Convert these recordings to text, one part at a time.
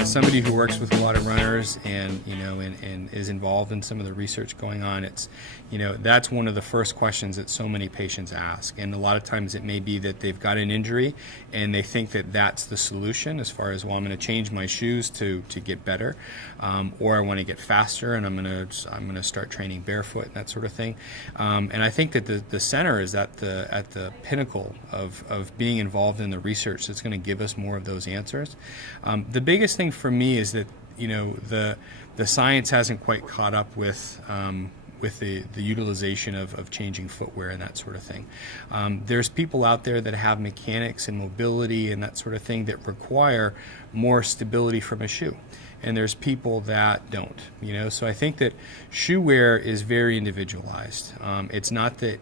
as somebody who works with a lot of runners and and is involved in some of the research going on, it's that's one of the first questions that so many patients ask. And a lot of times it may be that they've got an injury and they think that that's the solution as far as, well, I'm going to change my shoes to get better, or I want to get faster and I'm going to start training barefoot and that sort of thing. And I think that the center is at the pinnacle of being involved in the research that's going to give us more of those answers. The biggest thing for me is that the science hasn't quite caught up with the utilization of changing footwear and that sort of thing. There's people out there that have mechanics and mobility and that sort of thing that require more stability from a shoe. And there's people that don't, So I think that shoe wear is very individualized. It's not that,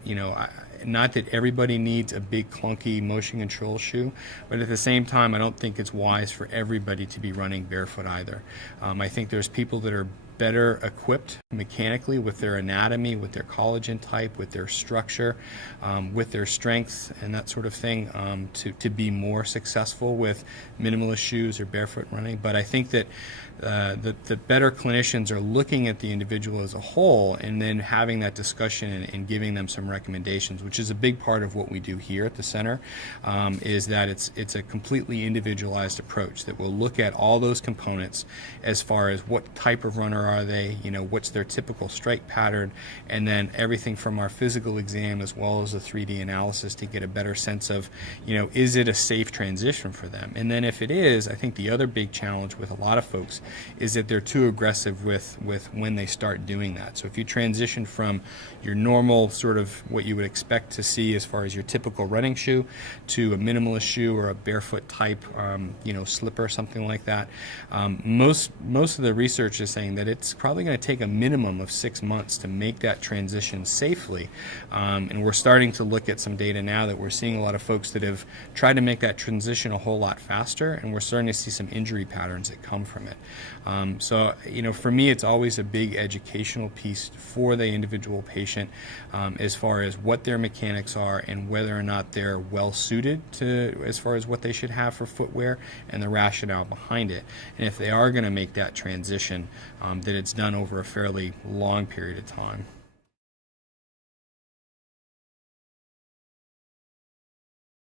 not that everybody needs a big clunky motion control shoe, but at the same time, I don't think it's wise for everybody to be running barefoot either. I think there's people that are better equipped mechanically with their anatomy, with their collagen type, with their structure, with their strength and that sort of thing, to be more successful with minimalist shoes or barefoot running. But I think that the better clinicians are looking at the individual as a whole and then having that discussion and giving them some recommendations, which is a big part of what we do here at the center, is that it's a completely individualized approach that will look at all those components as far as what type of runner are they, what's their typical strike pattern, and then everything from our physical exam as well as the 3D analysis to get a better sense of, is it a safe transition for them? And then if it is, I think the other big challenge with a lot of folks is that they're too aggressive with when they start doing that. So if you transition from your normal sort of what you would expect to see as far as your typical running shoe to a minimalist shoe or a barefoot type, slipper, something like that, most of the research is saying that it's probably going to take a minimum of 6 months to make that transition safely. And we're starting to look at some data now that we're seeing a lot of folks that have tried to make that transition a whole lot faster, and we're starting to see some injury patterns that come from it. So for me, it's always a big educational piece for the individual patient, as far as what their mechanics are and whether or not they're well suited to, as far as what they should have for footwear and the rationale behind it. And if they are going to make that transition, that it's done over a fairly long period of time.